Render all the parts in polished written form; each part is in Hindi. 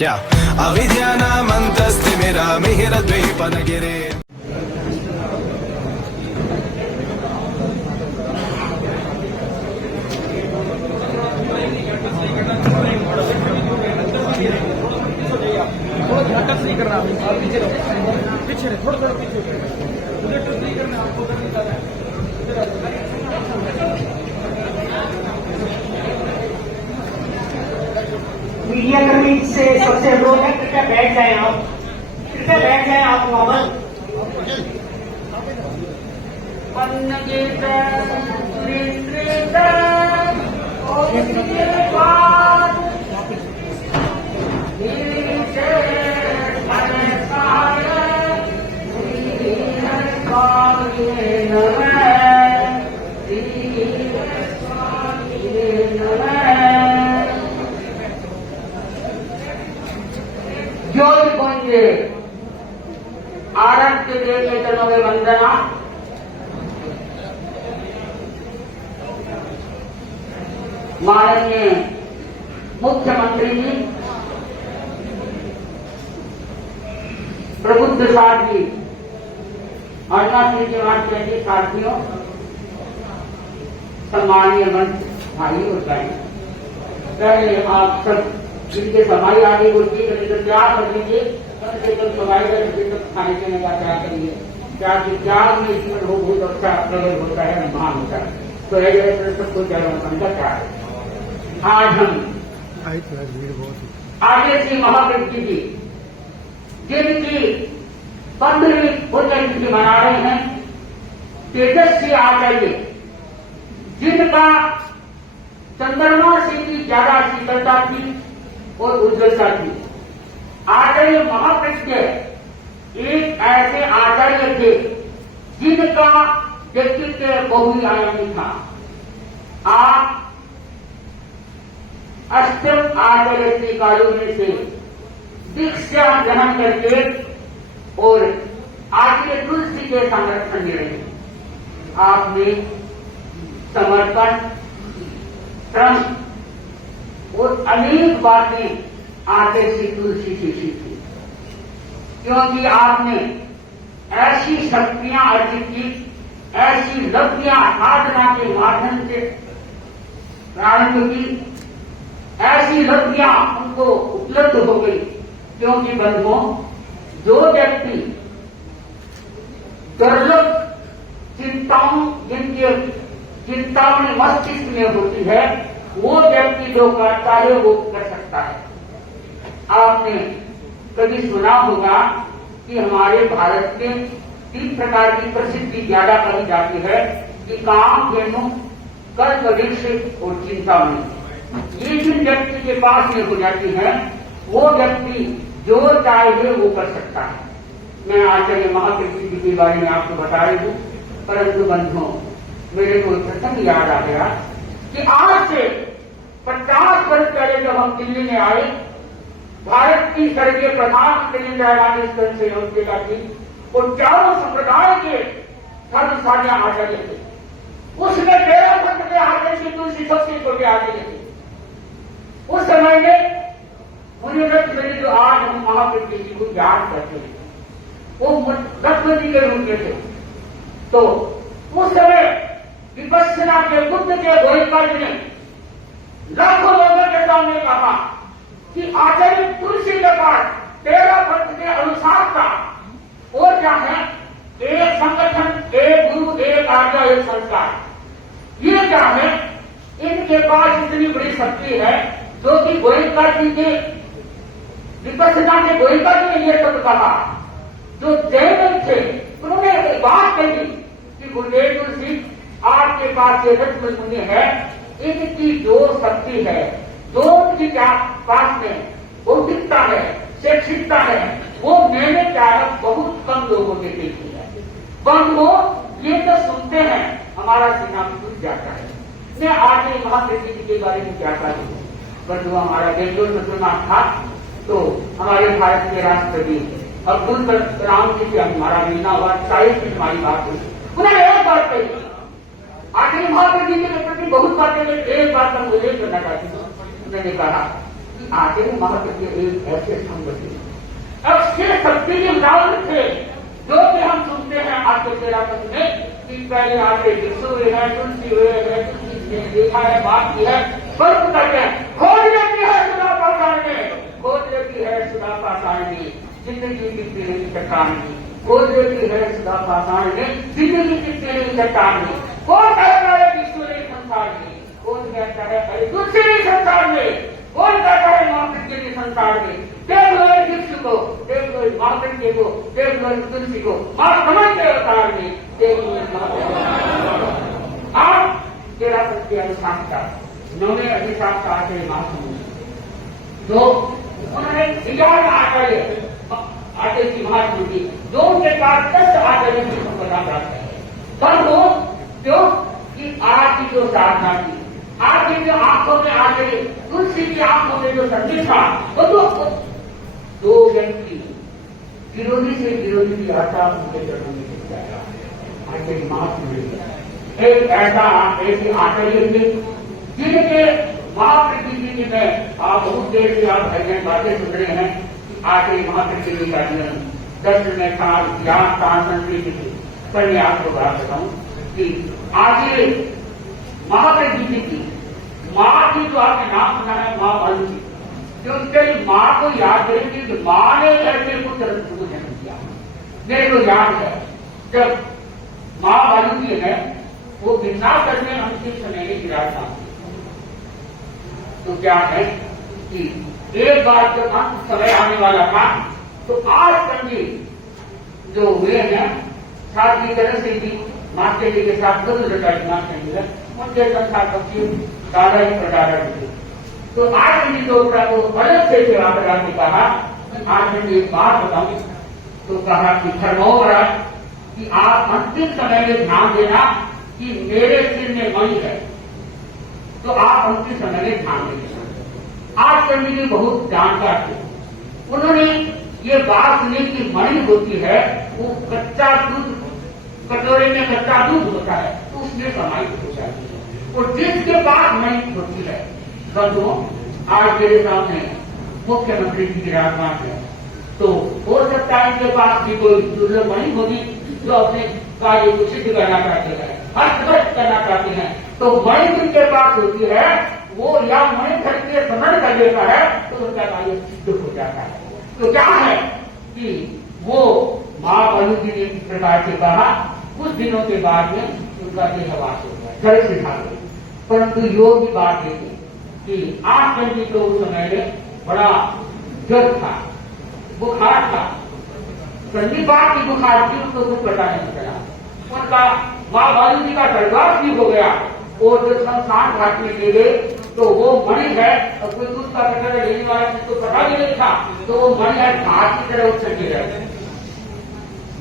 क्या अविद्यानामन्तस्तिमिरामिहिरद्वीपनगिरे मीडिया कर्मी से सबसे अनुरोध है, कृपया बैठ जाएं आप, कृपया बैठ जाएं आप नॉर्मल। ज्योतिपुंज आरक्ष के चरणों में वंदना। माननीय मुख्यमंत्री जी प्रबुद्ध साथी अरुणा श्रीनिवास जी, साथियों, सम्मानीय मंच भाई और बहन, पहले आप सब जिनके समाई आगे होती है तो त्याग कर लीजिए, कम से कम समाई का खाने पीने का त्याग करिए। त्याग की त्याग में जीवन हो बहुत अच्छा प्रकट होता है, महान होता है। तो सबको जरूर त्याग। आज हम आगे श्री महाकृष्ण जी जिनकी 15वीं पुण्यतिथि मना रहे हैं, तेजस्वी आचार्य जिनका चंद्रमा से भी ज्यादा शीतलता थी और उज्ज्वलता थी। आचार्य महाकृष्ण एक ऐसे आचार्य थे जिनका व्यक्तित्व बहुआयामी था। आप अष्टम आचार्य श्री कालों में से दीक्षा ग्रहण करके और आचार्य तुलसी के संरक्षण में रहे। आपने समर्पण, श्रम और अनेक बातें आचार्य श्री तुलसी से सीखी, क्योंकि आपने ऐसी शक्तियां अर्जित की, ऐसी लब्धियां साधना के माध्यम से प्रारंभ की, ऐसी लब्धियां उनको उपलब्ध हो गई। क्योंकि बंधुओं, जो व्यक्ति दुर्लभ चिंताओं जिनके चिंताओं में मस्तिष्क में होती है, वो व्यक्ति जो करता है वो कर सकता है। आपने कभी सुना होगा कि हमारे भारत में 3 प्रकार की प्रसिद्धि ज्यादा कही जाती है कि काम, धेनु, कल्प वृक्ष और चिंतामणि। ये जिन व्यक्ति के पास में हो जाती है, वो व्यक्ति जो चाहे वो कर सकता है। मैं आचार्य महाकृष्ण जी के बारे में आपको बता रही हूँ, परंतु बंधुओं, मेरे को प्रसंग याद आ गया कि आज से 50 वर्ष पहले जब हम दिल्ली में आए, भारत की स्वर्गीय प्रधानमंत्री इंदिरा गांधी से योजना थी और चारों संप्रदाय के धर्मशाली आचार्य थे। उसमें 13 पंथ के आचार्य श्री तुलसी सबसे छोटे आचार्य थे। उस समय में मुझे मेरे जो आज हम महाकृष्ण जी को याद करते हैं, वो लक्ष्मण जी के रूप में थे। तो उस समय विपश्यना के बुद्ध के गोइकाज ने लाखों लोगों के सामने कहा कि आचार्य तुलसी के पास 13 पंथ के अनुसार था, और क्या है, एक संगठन, एक गुरु, एक आज्ञा, एक संस्कार। ये क्या है, इनके पास इतनी बड़ी शक्ति है जो कि गोइकाज जी के विपश्यना के गोइकाज ने ये सब कहा। जो जैन थे उन्होंने एक बात कही कि गुरुदेव तुलसी, आपके पास ये लक्ष्मण मुनि है, इनकी जो शक्ति है, जो उनकी पास में बौद्धिकता है, शैक्षिकता है, वो मैंने चाहे बहुत कम लोगों ने देखी है। बंधुओं, ये तो सुनते हैं हमारा सीना में टूट जाता है। मैं आज महाकृष्ण जी के बारे में क्या करूँ। बंधुओं, हमारा बेंगलोर में सुना था तो हमारे भारत के राष्ट्रपति अब्दुल कलाम जी से हमारा मिलना हुआ, 40 मिनट हमारी बात हुई। उन्होंने एक बात कही, आखिरी महाकृष्ण जी के प्रति बहुत बातें, एक बात हम उल्लेख करना चाहती हूँ। उन्होंने कहा कि आखिर महत्व के एक ऐसे संगति अब शेष शक्ति के उदाहरण थे जो कि हम सुनते हैं आपके तेरापन में कि पहले आके विश्व हुए हैं, तुलसी हुए हैं, तुलसी ने देखा है, बात की है, स्वर्ग करते हैं, खोज लेती है सुधा पाषाण में, खोज लेती है सुधा पाषाण में, जिंदगी की पीढ़ी चट्टान में, खोज लेती है सुधा पाषाण में, जिंदगी की पीढ़ी चट्टान में, कौन कहता है विश्व ने संसार में, कौन कहता है अरे तुलसी ने संसार में, कौन कहता है महाप्रज्ञ ने संसार में, देख लो विश्व को, देख लो महाप्रज्ञ को, देख लो तुलसी को, आप समझ के अवतार में, देख लो आप तेरा सत्य अनुशासन का नौवे अधिशासन का आचार्य महासमुनि जो उन्होंने 11 आचार्य की महासमुनि जो उनके पास 10 आचार्य की संपदा प्राप्त है, पर वो क्यों कि आज की जो साधना थी, आज की जो आंखों में आ गई, तुलसी की आंखों में जो संदेश था, वो तो दो व्यक्ति विरोधी से विरोधी की आशा उनके चरणों में गिर जाएगा। आचार्य महासमुनि एक ऐसे आचार्य थे जिनके महाप्रज्ञ जी में आप बहुत देर से आप अध्ययन बातें सुन रहे हैं कि आचार्य महाप्रज्ञ जी का जीवन दर्शन में था, ज्ञान था, संस्कृति थी। पर मैं आपको बात बताऊं कि आचार्य महाप्रज्ञ जी की माँ की जो आपने नाम सुना है माँ बालू जो उसके माँ को याद करेंगे कि माँ ने लड़के को जन्म दिया। मेरे को याद है जब माँ बालू जी है वो विन्नाकर में अंतिम समय में विराजमान तो क्या है कि एक बार जब अंत समय आने वाला था तो आज पंडित जो हुए हैं साथ की तरह से भी मास्टर जी के साथ उनके संसार पक्षी दादा जी प्रदादा थे। तो आज पंडित डोगरा को अलग से सेवा कराने कहा कि आज मैंने एक बात बताऊं तो कहा कि धर्मोवरा कि आप अंतिम समय में ध्यान देना कि मेरे सिर में मणि है तो आप अंतिम समय में ध्यान देना। आज पंडित जी बहुत जानकार थे, उन्होंने ये बात सुनी कि मणि होती है वो कच्चा दूध, कटोरे में कच्चा दूध होता है तो उसमें समाहित हो जाती है और जिसके पास मणि होती है बंधुओं आज मेरे सामने मुख्यमंत्री जी विराजमान है तो हो सकता है इनके पास भी कोई दुर्लभ मणि होगी जो अपने कार्य को सिद्ध करना चाहते हैं, हस्तगत करना चाहते हैं। तो मणि जिनके पास होती है वो या मणि धर के समझ कर लेता है तो उनका कार्य सिद्ध हो जाता है। तो क्या है कि वो माँ बालू जी ने इस प्रकार से कहा, कुछ दिनों के बाद में उनका देहवास हो गया, जल से खा गए। परंतु योग की बात है कि आज पंडित को उस समय में बड़ा जल था, बुखार था, ठंडी बात की बुखार थी, उसको कुछ पता नहीं चला। उनका माँ बालू जी का सर्वास भी हो गया और जब शमशान घाट में ले गए तो वो मणि है और कोई दूसरा प्रकार लेने वाला जिसको पता भी नहीं था तो वो मणि है घाट की तरह उठ सके रहे।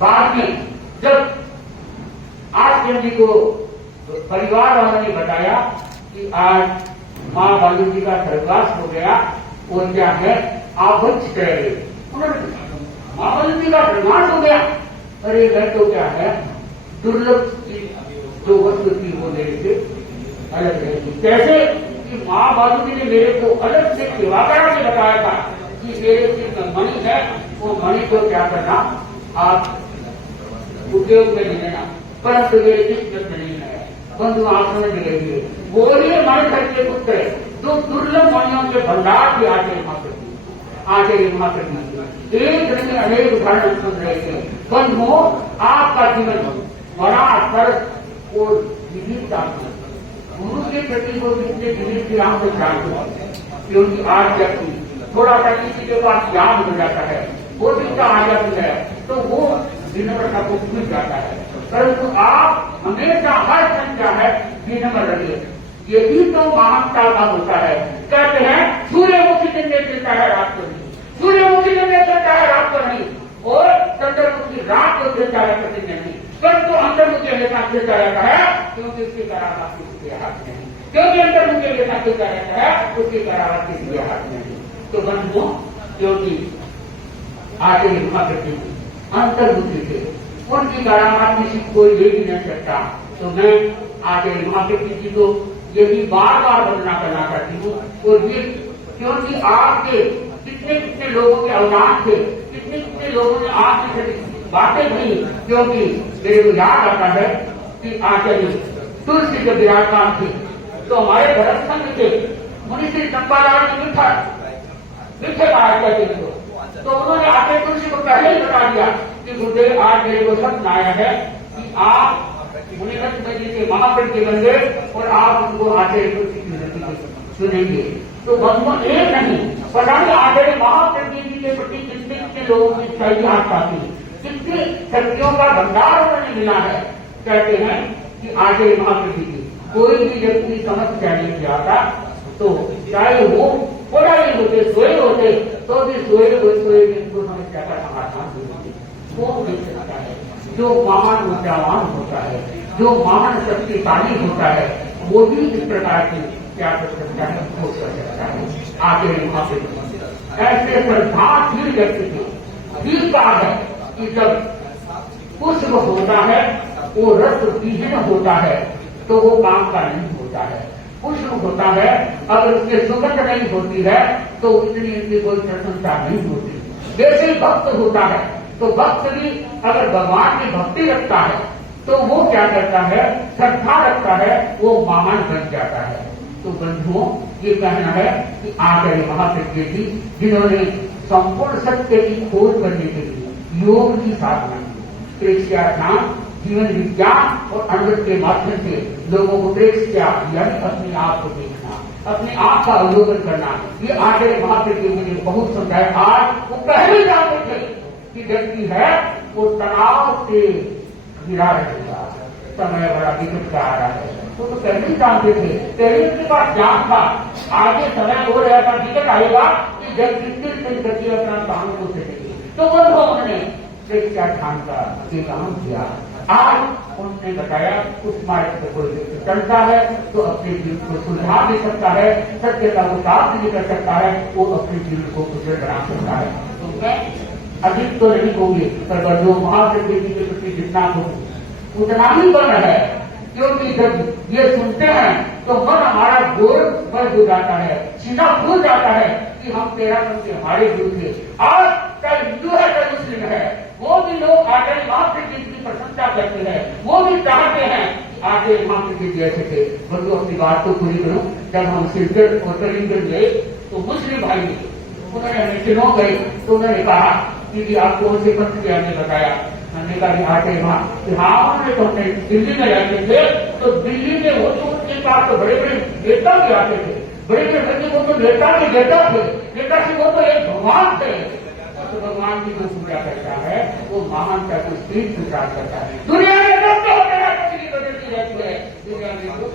बाद में जब आज पंडित को परिवार वालों ने बताया कि आज माँ बालू जी का सर्वास हो गया और क्या है आप वंचित रह गए, उन्होंने माँ बालू जी का सर्वास हो गया। अरे घर तो क्या है दुर्लभ जो वस्तु थी वो मेरे से अलग रहेगी। कैसे कि माँ बालू जी ने मेरे को अलग से सेवा करा के बताया था कि मेरे सिर में मणि है, वो मणि को क्या करना आप उपयोग में नहीं लेना, परंतु मेरे किस्मत में नहीं है। बंधु आप समझ गए बोलिए मणि धर के पुत्र जो दुर्लभ मणियों के भंडार भी आगे महाप्रज्ञ एक दिन में अनेक उदाहरण सुन रहे थे। बंधु आपका जीवन बड़ा सरस और विविधता गुरु के प्रति वो जितने विविध की आंख जानते क्योंकि आज व्यक्ति थोड़ा सा किसी के पास ज्ञान हो जाता है, वो जितना आ जाती है तो वो विनम्रता को भूल जाता है। परंतु आप हमेशा हर संख्या है विनम्र रहिए, यही तो महानता का होता है। कहते हैं सूर्यमुखी दिन में चलता है रात को नहीं, सूर्यमुखी दिन में चलता है रात को नहीं और चंद्रमुखी रात को चलता है प्रतिदिन नहीं, परंतु अंतर्मुखी हमेशा चलता रहता है क्योंकि उसकी करामात किसी के हाथ में नहीं, क्योंकि अंतर्मुखी हमेशा चलता रहता है उसकी करामात किसी के हाथ में नहीं। तो बंधुओं क्योंकि आचार्य महाप्रज्ञ अंतर्मुखी थे, उनकी करामात किसी कोई ले भी नहीं सकता। तो मैं आचार्य महाप्रज्ञ जी को यही बार बार वंदना करना चाहती हूँ और ये क्योंकि आपके कितने कितने लोगों के अवदान थे, कितने कितने लोगों ने आपसे बातें की। क्योंकि मेरे को याद आता है कि आचार्य तुलसी जब विराजमान थी तो हमारे भरत संघ के मुनि श्री चंपालाल ने मीठे बाहर कहते थे, तो उन्होंने आचार्य तुलसी को पहले ही बता दिया कि गुरुदेव आज मेरे को सपना आया है कि आप मुनिरत्न जी के महाप्रज्ञ बन और आप उनको आचार्य तुलसी की नृत्य सुनेंगे। तो बंधुओं एक नहीं, पता नहीं आचार्य महाप्रज्ञ जी के प्रति कितने कितने लोगों की सही आस्था थी, कितनी शक्तियों का भंडार उन्होंने मिला है। कहते हैं कि आचार्य महाप्रज्ञ जी कोई भी व्यक्ति समस्या लेके आता तो चाहे वो थोड़ा ही होते, सोए होते, तो भी सोए उनको समस्या का समाधान होते। वो देख सकता है जो महान ऊर्जावान होता है, जो महान शक्तिशाली होता है, वो भी इस प्रकार की क्या कर सकता है, हो सकता है। आगे महाप्रज्ञ ऐसे श्रद्धाशील व्यक्ति थे। ठीक बात है कि जब पुष्प होता है वो रस विहीन होता है तो वो काम का नहीं होता है। पुष्प होता है अगर उसमें सुगंध नहीं होती है तो इतनी इनकी कोई प्रशंसा नहीं होती। जैसे ही भक्त होता है तो भक्त भी अगर भगवान की भक्ति रखता है तो वो क्या करता है, श्रद्धा रखता है, वो महान बन जाता है। तो बंधुओं ये कहना है कि आचार्य महाप्रज्ञ जी जिन्होंने संपूर्ण सत्य की खोज करने के लिए योग की साधना की, प्रेक्षा ध्यान, जीवन विज्ञान और अनुभव के माध्यम से लोगों को प्रेक्षा यानी अपने आप को देखना, अपने आप का अवलोकन करना, ये आचार्य महाप्रज्ञ जी ने बहुत समझाया। आज वो पहले जानते थे कि व्यक्ति है वो तनाव से घिरा रहेगा, समय बड़ा विकट का आ रहा है। वो तो पहले ही जानते थे, पहले उनके पास ज्ञान था। आगे समय हो रहा था, विकट आएगा कि जब कितनी गति अपना काम को सकेगी, तो उन्होंने प्रेक्षा ध्यान का काम किया। आज उन्होंने बताया उस मार्ग से कोई व्यक्ति चलता है तो अपने जीवन को सुधार ले सकता है, सत्य का विकास नहीं कर सकता है, वो अपने जीवन को कुशल बना सकता है। तो मैं अधिक तो नहीं कहूंगी, पर जो महाप्रज्ञ जी के प्रति जितना कहूँ उतना ही बन है। क्योंकि जब ये सुनते हैं तो मन हमारा गोर बल हो जाता है, सीधा भूल जाता है कि हम 13 साल के हमारे गुरु थे। आज कल हिंदू है, कल मुस्लिम है, वो भी लोग आचार्य महाप्रज्ञ की प्रशंसा करते हैं, वो भी चाहते हैं आचार्य महाप्रज्ञ जी ऐसे थे। बंधु अपनी बात को पूरी करूं, जब हम सिरगढ़ और करीमगढ़ गए तो मुस्लिम भाई उन्होंने हमें चुनाव गए तो उन्होंने कहा कि आप कौन से पंथ के हमने बताया, हमने कहा आचार्य हाँ तो हमने दिल्ली में रहते थे तो दिल्ली में वो तो उनके पास तो बड़े बड़े नेता भी आते थे, बड़े बड़े बच्चे वो तो नेता के नेता थे, नेता से वो तो एक भगवान थे। तो भगवान की जो पूजा करता है वो महानता को स्थिर प्रचार करता है। दुनिया में लोग तस्वीर बदलती रहती है, दुनिया में लोग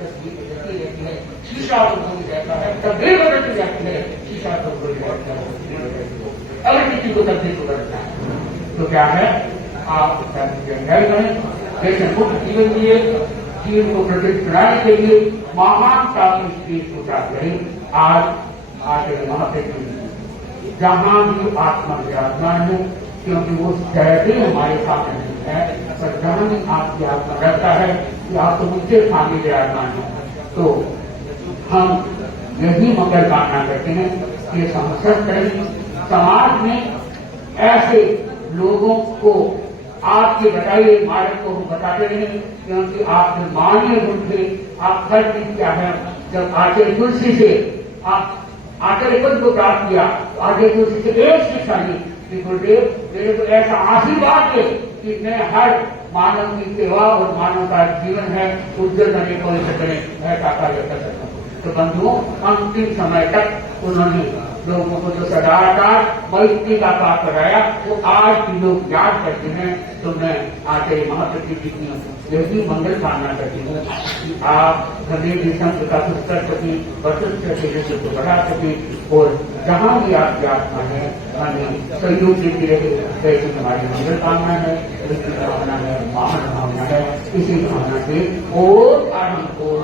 तस्वीर बदलती रहती है, शीशा तो भूल जाता है, तस्वीर बदलती जाती है, शीशा तो भूल जाता है। अगर किसी को तस्वीर को बदलना है तो क्या है, आप अध्ययन करें, जैसे मुक्त जीवन दिए, जीवन को प्रगति बनाने के लिए महानता की स्थिर प्रचार करें। आज आचार्य महाप्रज्ञ जहां भी आत्मा विराजमान है, क्योंकि वो सहजे हमारे सामने नहीं है, पर जहां भी आपकी आत्मा रहता है कि आप तो मुझे सामने विराजमान है, तो हम यही मंगल कामना करते हैं कि समाज में ऐसे लोगों को आपके बताइए मार्ग को हम बताते रहे, क्योंकि आपने मानवीय गुण थे। आप हर चीज क्या है, जब आचार्य तुलसी से आप आचार्य पद को प्राप्त किया तो आचार्य तुलसी से एक शिक्षा ली कि गुरुदेव मेरे को ऐसा आशीर्वाद दे कि मैं हर मानव की सेवा और मानव का जीवन है उज्जवल करने को ऐसा कार्य कर सकता हूँ। तो बंधुओं अंतिम समय तक उन्होंने लोगों को जो सदाचार मैत्री का पाठ कराया वो आज भी लोग याद करते हैं। तो मैं आचार्य महाप्रज्ञ जी की यही मंगल कामना करती हूँ कि आप घरेलू संघ का कुछ कर सकें, वसंत से को बढ़ा सकें और जहाँ भी आपकी आत्मा है हमें सहयोग देती रहे। वैसे हमारी मंगल कामना है, भावना है, महान भावना है। इसी भावना से और आनंद को